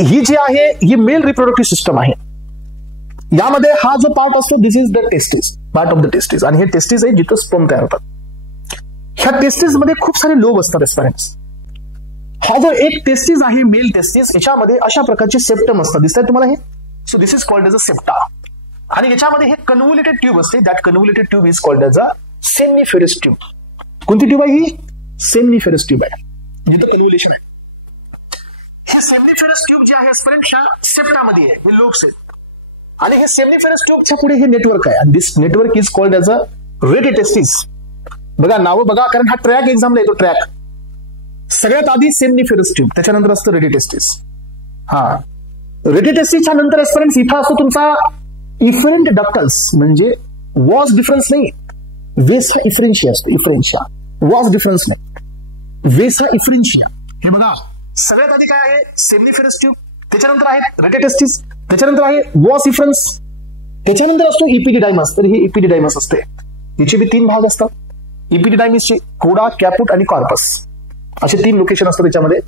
ही जी आहे ही male reproductive system आहे. यामध्ये हा जो पार्ट असतो this is the testis, part of the testis. आणि हे टेस्टिस आहे जिथं स्पर्म तयार होतात. ह्या टेस्टिस मध्ये खूप सारे लोब असतात एस्पेरेंट्स. हा जो एक टेस्टिस आहे मेल टेस्टिस, याच्यामध्ये अशा प्रकारचे सेप्टम असतात, दिसतात तुम्हाला हे. So this is called as a septa. आणि याच्यामध्ये हे कन्व्होल्युटेड ट्यूब असते. That convoluted tube is called as a seminiferous tube. कोणती ट्यूब आहे ही? सेमनिफेरस ट्यूब आहे, जिथं कन्व्होल्युशन आहे. हे सेमनिफेरस ट्यूब जे आहे एस्पेरेंटच्या सेप्टामध्ये आहे, हे लोब्स आहेत. आणि हे सेमनिफेरस ट्यूबच्या पुढे हे नेटवर्क आहे. आणि this network is called as a rete testis. बघा नाव बघा, कारण हा ट्रॅक एक्झामला येतो. ट्रॅक सगळ्यात आधी सेमनिफेरस ट्यूब, त्याच्यानंतर असतं रेडिटेस्टिस. हा रेडिटेस्टिसच्या नंतर एस्पेरेंट्स इथं असतो तुमचा इफरेंट डक्टल्स, म्हणजे वॉस डिफरन्स नाही, वेसा इफरेन्शिया असतो. इफरेन्शिया, वॉस डिफरन्स नाही, वेसा इफरेन्शिया. हे बघा सगळ्यात आधी काय आहे? सेमनिफेरस ट्यूब, त्याच्यानंतर आहे रेडिटेस्टिस, त्याच्यानंतर आहे वॉस इफरन्स, त्याच्यानंतर असतो इपिडिडायमस. तर हे इपिडिडायमस असते. याचे बी 3 भाग असतात. इपिडिडायमिसचे कोडा, कॅपुट आणि कॉर्पस असे 3 लोकेशन असतात त्याच्यामध्ये.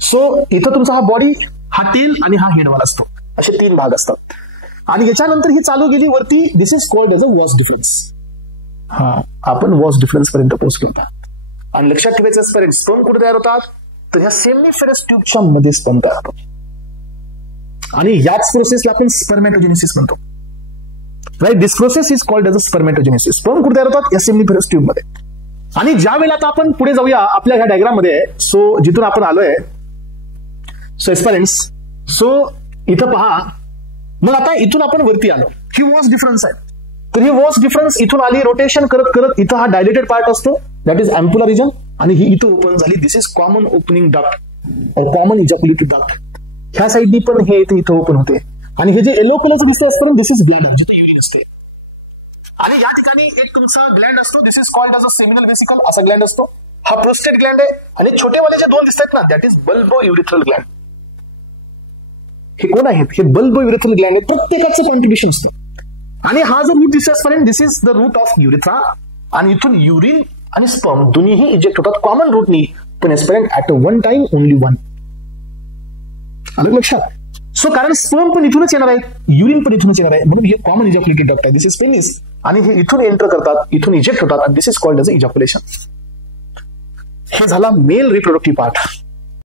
सो इथं तुमचा हा बॉडी, हा टेल आणि हा हेडवाला असतो, असे 3 भाग असतात. आणि याच्यानंतर ही चालू गेली वरती. This is called as a vas deferens. हा आपण वॉस डिफरन्स पर्यंत पोहोचलो होता. आणि लक्षात ठेवायचं एस्पेरेंट, स्पर्म कुठे तयार होतात? तर ह्या सेमनिफेरस ट्यूबच्या मध्ये स्पर्म तयार होतात. आणि याच प्रोसेसला आपण स्पर्मॅटोजेनेसिस म्हणतो. Right, this process is called as a spermatogenesis. Sperm कुठे तयार होतात? या सेमनिफेरस ट्यूब मध्ये. आणि ज्या वेळेला आता आपण पुढे जाऊया आपल्या ह्या डायग्राम मध्ये. सो जिथून आपण आलोय, सो एस्पेरेंट्स, सो इथं पहा. मग आता इथून आपण वरती आलो. ही वॉस डिफरन्स आहे. तर ही वॉस डिफरन्स इथून आली रोटेशन करत करत. इथं हा डायलेटेड पार्ट असतो, दॅट इज अँप्युलर रिजन. आणि ही इथं ओपन झाली. दिस इज कॉमन ओपनिंग डक्ट और कॉमन इजॅक्युलेटेड डक्ट. ह्या साईडनी पण हे इथं ओपन होते. आणि हे जे येलो कलरचं दिसतंय एस्पेरेंट, दिस इज ब्लॅडर, जिथे युरिन असते. आणि या ठिकाणी एक तुमचा ग्लँड असतो. This is called as a seminal vesicle, असा ग्लँड असतो. हा प्रोस्टेट ग्लँड आहे. आणि छोटेवाले जे 2 दिसतात ना, दॅट इज बल्बो युरिथ्रल ग्लँड. हे कोण आहेत? हे बल्बो युरिथ्रल ग्लँड आहे. प्रत्येकाचं कॉन्ट्रिब्युशन असतं. आणि हा जो रूट दिसतोय, दिस इज द रूट ऑफ युरिथ्रा. आणि इथून युरिन आणि स्पर्म दोन्हीही इजेक्ट होतात कॉमन रूटनी, पण aspirant at a one time only one. आलं लक्षात? सो कारण स्पर्म पण इथूनच येणार आहे, युरिन पण इथूनच येणार आहे, म्हणून हे कॉमन इजॅक्युलेटेड डक्ट आहे. This is penis. आणि हे इथून एंटर करतात, इथून इजेक्ट होतात. आणि this is called as a ejaculation. हे झाला मेल रिप्रोडक्टिव्ह पार्ट.